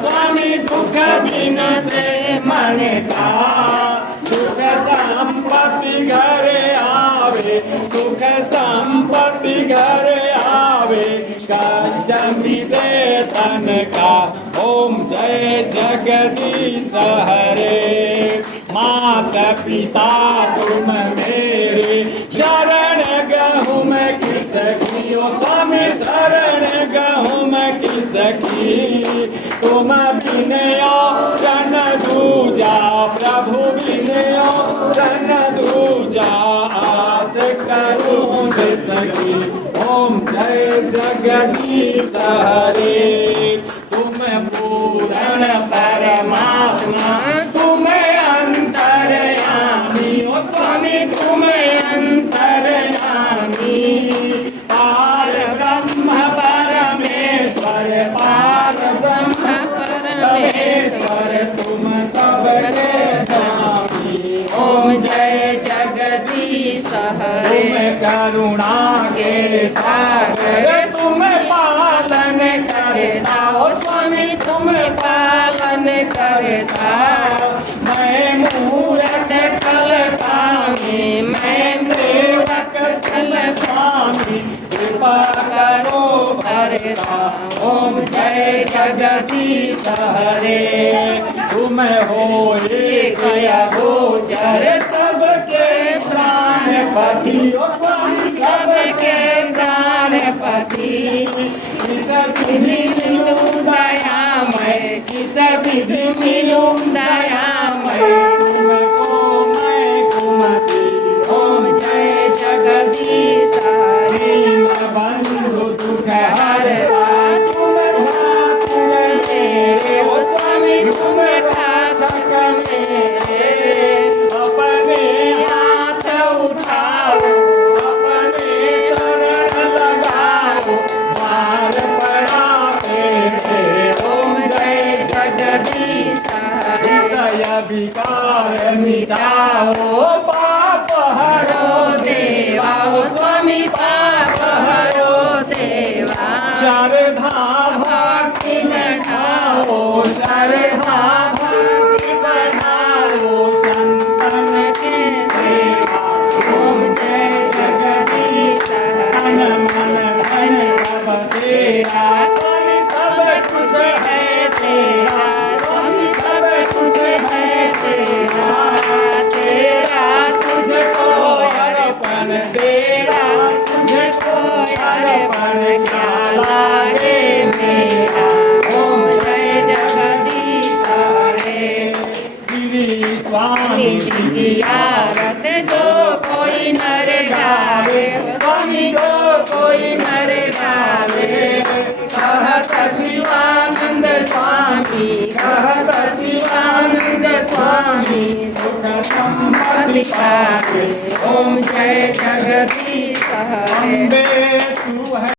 स्वामी दुख बिना से मन का सुख संपत्ति घरे आवे सुख संपत्ति घरे आवे कष्ट मिटे तन का ओम जय जगदीश हरे माता पिता तुम मेरे शरण गहूँ मैं किसकी ओ स्वामी शरण गहूँ मैं किसकी तुम बिनय रन दूजा प्रभु बिनय रन दूजा आस करूँ सखी ओम जय जगदीश हरे तुम पूर्ण परमात्मा तुम अंतर्यामी ओ स्वामी तुम अंतर्यामी पार ब्रह्म परमेश्वर पार ब्रह्म परमेश्वर तुम सबके स्वामी ओम जय जगदीश हरे तुम करुणा के सागर तुम पालन करता हो स्वामी तुम पालन करता मैं मूरत कलकामी मैं मूरत कल स्वामी कृपा करो भरता ओम जय जगदीश हरे तुम हो एक गोचर सबके प्राणपति ओ स्वामी सबके प्राणपति किस विधि मिलूं दयामय किस विधि मिलूं दयामय तुमको मैं घुमती ओम जय जगदीश हरे बंधु दुख हरता तुम ठाकुर मेरे ओ स्वामी तुम ठाकुर मेरे अपने हाथ उठाओ अपने शरण लगाओ भार पड़ा तेरे ओम जय जगदीश हरे विषय विकार मिटाओ पाप हरो देवा ओ स्वामी पाप हरो देवा श्रद्धा भक्ति बढ़ाओ श्रद्धा भक्ति बढ़ाओ संतन के सेवा ओम जय जगदीश तन हरे मन धन सब तेरा स्वामी सब कुछ है तेरा स्वामी सब कुछ है तेरा तेरा तुझको अर्पण तेरा तुझको अर्पण क्या लागे मेरा ओम जय जगदीश हरे श्री स्वामी स्वामी की आरत जो कोई नर गावे स्वामी जो कोई नर गावे कहत शिवानंद स्वामी कहत शिवानंद स्वामी सुख संपत्ति पावे ओम जय जगदीश हरे अम्बे तू है